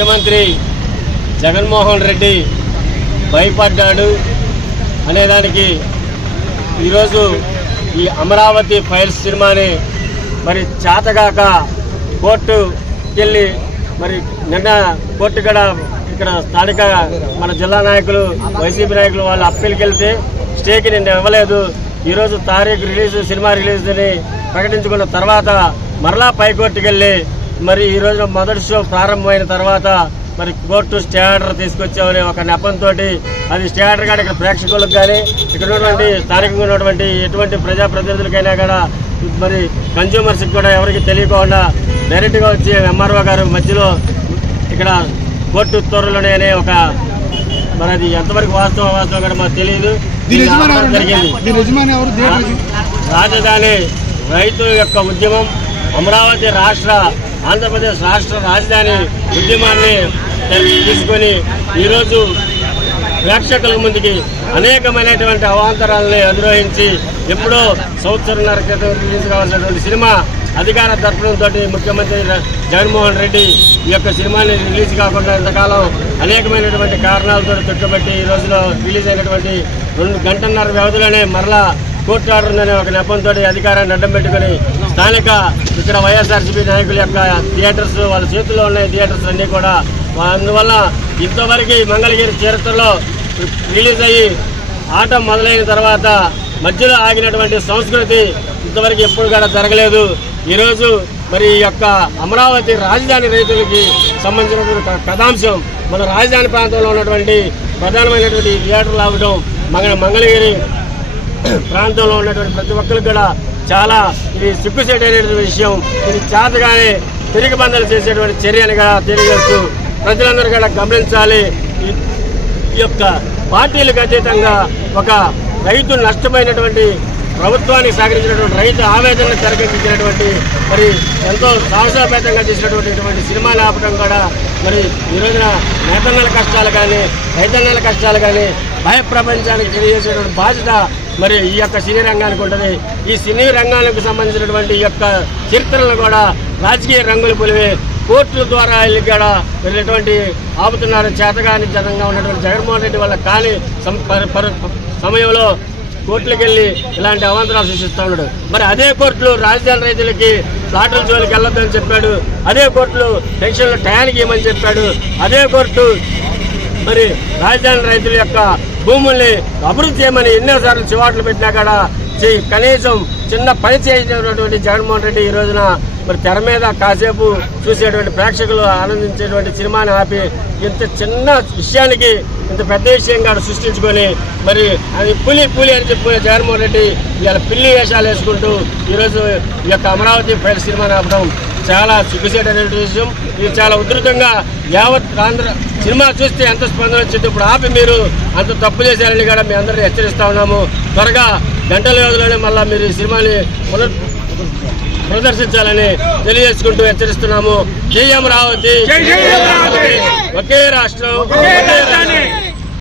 ముఖ్యమంత్రి జగన్మోహన్ రెడ్డి భయపడ్డాడు అనేదానికి ఈరోజు ఈ అమరావతి ఫైల్స్ సినిమాని మరి చేతగాక కోర్టుకెళ్ళి మరి నిన్న కోర్టు కూడా ఇక్కడ స్థానిక మన జిల్లా నాయకులు వైసీపీ నాయకులు వాళ్ళు అప్పీల్కి వెళ్తే స్టేకి నిన్న ఇవ్వలేదు. ఈరోజు తారీఖు రిలీజ్ సినిమా రిలీజ్ అని ప్రకటించుకున్న తర్వాత మరలా పైకోర్టుకెళ్ళి మరి ఈ రోజున మొదటి షో ప్రారంభమైన తర్వాత మరి కోర్టు స్టే ఆర్డర్ తీసుకొచ్చామని ఒక నెపంతో అది స్టే ఆర్డర్ కానీ ఇక్కడ ప్రేక్షకులకు కానీ ఇక్కడ ఉన్నటువంటి స్థానికంగా ఉన్నటువంటి ఎటువంటి ప్రజాప్రతినిధులకైనా కూడా మరి కన్జ్యూమర్స్కి కూడా ఎవరికి తెలియకుండా డైరెక్ట్గా వచ్చి ఎంఆర్ఓ గారు మధ్యలో ఇక్కడ కోర్టు త్వరలోనే అనే ఒక మరి అది ఎంతవరకు వాస్తవం వాస్తవం కూడా మాకు తెలియదు. రాజధాని రైతు యొక్క ఉద్యమం అమరావతి రాష్ట్ర ఆంధ్రప్రదేశ్ రాష్ట్ర రాజధాని ఉద్యమాన్ని తీసుకొని ఈరోజు ప్రేక్షకుల ముందుకి అనేకమైనటువంటి అవాంతరాలని అధిరోహించి ఎప్పుడో సంవత్సరంన్నర క్రితం రిలీజ్ కావాల్సినటువంటి సినిమా అధికార దర్పణంతో ముఖ్యమంత్రి జగన్మోహన్ రెడ్డి ఈ యొక్క సినిమాని రిలీజ్ కాకుండా ఇంతకాలం అనేకమైనటువంటి కారణాలతో చుట్టుబట్టి ఈ రోజులో రిలీజ్ అయినటువంటి రెండు గంటన్నర వ్యవధిలోనే మరలా కోర్టు ఆర్డర్ ఒక నెపంతో అధికారాన్ని అడ్డం పెట్టుకుని స్థానిక ఇక్కడ వైఎస్ఆర్సీపీ నాయకుల యొక్క థియేటర్స్ వాళ్ళ చేతుల్లో ఉన్న థియేటర్స్ అన్నీ కూడా. అందువల్ల ఇంతవరకు మంగళగిరి చరిత్రలో రిలీజ్ అయ్యి ఆట మొదలైన తర్వాత మధ్యలో ఆగినటువంటి సంస్కృతి ఇంతవరకు ఎప్పుడు కూడా జరగలేదు. ఈరోజు మరి ఈ యొక్క అమరావతి రాజధాని రైతులకి సంబంధించినటువంటి కథాంశం మన రాజధాని ప్రాంతంలో ఉన్నటువంటి ప్రధానమైనటువంటి థియేటర్లు ఆగడం మన మంగళగిరి ప్రాంతంలో ఉన్నటువంటి ప్రతి ఒక్కరికి కూడా చాలా ఇది సిగ్గుసేటైనటువంటి విషయం. ఇది చేతగానే తిరిగి బంధలు చేసేటువంటి చర్యలుగా కూడా తెలియజేస్తూ ప్రజలందరూ కూడా గమనించాలి. ఈ ఈ యొక్క పార్టీలకు అతీతంగా ఒక రైతు నష్టమైనటువంటి ప్రభుత్వానికి సహకరించినటువంటి రైతు ఆవేదనను తెరకెక్కించినటువంటి మరి ఎంతో సాహసోపేతంగా చేసినటువంటి ఇటువంటి ఆపడం కూడా మరి ఈ రోజున నేతన్నల కష్టాలు కానీ రైతన్నల కష్టాలు కానీ భయ ప్రపంచానికి తెలియజేసేటువంటి బాధ్యత మరి ఈ యొక్క సినీ రంగానికి ఉంటుంది. ఈ సినీ రంగానికి సంబంధించినటువంటి ఈ యొక్క చరిత్రలను కూడా రాజకీయ రంగులు పులివే కోర్టుల ద్వారా వెళ్ళి కూడా వెళ్ళినటువంటి ఆపుతున్నారు. చేతగాని జనంగా ఉన్నటువంటి జగన్మోహన్ రెడ్డి వల్ల కానీ సం- పరి- సమయంలో కోర్టులకు వెళ్ళి ఇలాంటి అవాంతరాలు సృష్టిస్తూ ఉన్నాడు. మరి అదే కోర్టులు రాజధాని రైతులకి ప్లాట్ల జోలికి వెళ్ళొద్దని చెప్పాడు. అదే కోర్టులు పెన్షన్లు టయానికి ఇవ్వమని చెప్పాడు. అదే కోర్టు మరి రాజధాని రైతుల యొక్క భూముల్ని అభివృద్ధి చేయమని ఎన్నోసార్లు చివాట్లు పెట్టినా కూడా కనీసం చిన్న పని చేసినటువంటి జగన్మోహన్ రెడ్డి ఈ రోజున మరి తెర మీద కాసేపు చూసేటువంటి ప్రేక్షకులు ఆనందించేటువంటి సినిమాని ఆపి ఇంత చిన్న విషయానికి ఇంత పెద్ద విషయంగా సృష్టించుకొని మరి అది పులి పులి అని చెప్పుకునే జగన్మోహన్ రెడ్డి ఇలా పిల్లి వేషాలు వేసుకుంటూ ఈరోజు ఈ యొక్క అమరావతి ఫైల్ సినిమాని ఆపడం చాలా సిగ్గుసేటైన విషయం. ఇది చాలా ఉధృతంగా యావత్ ఆంధ్ర సినిమా చూస్తే ఎంత స్పందన వచ్చింది ఇప్పుడు ఆపి మీరు అంత తప్పు చేశారని కూడా మీ అందరినీ హెచ్చరిస్తా ఉన్నాము. త్వరగా గంటల వ్యవధిలోనే మళ్ళీ మీరు ఈ సినిమాని పునర్ ప్రదర్శించాలని తెలియజేసుకుంటూ హెచ్చరిస్తున్నాము. జై అమరావతి ఒకే రాష్ట్రం